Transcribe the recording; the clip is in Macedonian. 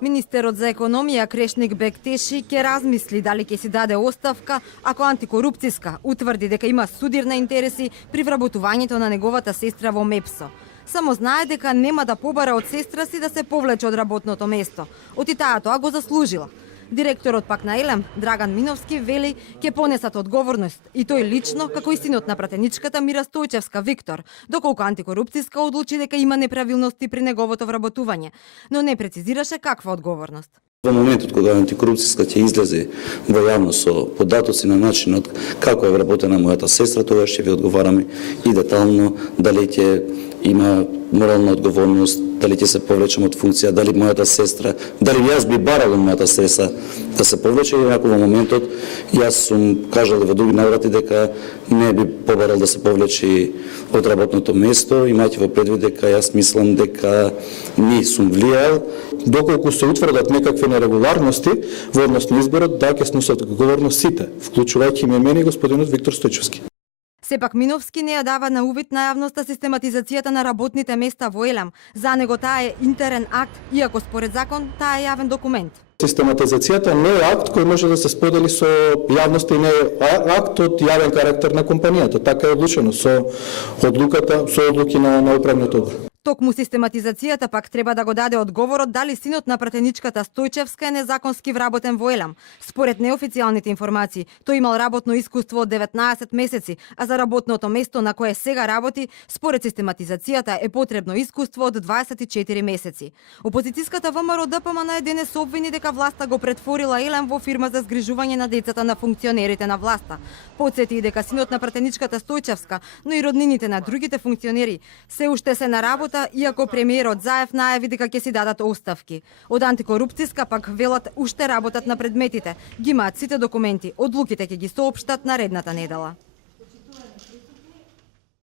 Министерот за економија Крешник Бектеши ќе размисли дали ќе си даде оставка ако антикорупцијска утврди дека има судир на интереси при вработувањето на неговата сестра во МЕПСО. Само знае дека нема да побара од сестра си да се повлече од работното место. Оти таа тоа го заслужила. Директорот пак на Елем, Драган Миновски, вели ќе понесат одговорност и тој лично, како и синот на пратеничката Мира Стојчевска Виктор, доколку антикорупцијска одлучи дека има неправилности при неговото вработување, но не прецизираше каква одговорност. Во моментот кога антикорупцијска ќе излезе во јавност со податоци на начинот како е вработена мојата сестра, тогаш ќе ви одговараме и детално дали ќе има морална одговорност, дали ќе се повлечем од функција, дали мојата сестра, дали јас би барал мојата сестра да се повлече, иако во моментот јас сум кажал во други наврати дека не би побарал да се повлече од работното место, имајќи во предвид дека јас мислам дека не сум влијал. Доколку се утврдат некакви нерегуларности во однос на изборот, да ќе сносат одговорност сите, вклучувајќи и мене и господинот Виктор Стојчевски. Сепак Миновски не ја дава на увид на јавноста систематизацијата на работните места во Елем. За него таа е интерен акт, иако според закон таа е јавен документ. Систематизацијата не е акт кој може да се сподели со јавноста и не е акт од јавен карактер на компанијата. Така е одлучено со одлуки на управниот одбор. Токму систематизацијата пак треба да го даде одговорот дали синот на пратеничката Стојчевска е незаконски вработен во Елем. Според неофицијалните информации, тој имал работно искуство од 19 месеци, а за работното место на кое сега работи, според систематизацијата е потребно искуство од 24 месеци. Опозицијската ВМРО ДПМН денес обвини дека власта го претворила Елем во фирма за згрижување на децата на функционерите на власта. Потсети и дека синот на пратеничката Стојчевска, но и роднините на другите функционери се уште се на работа, иако премиерот Заев најави дека ќе си дадат оставки. Од антикорупцијска пак велат уште работат на предметите, ги имаат сите документи, одлуките ќе ги соопштат наредната недела.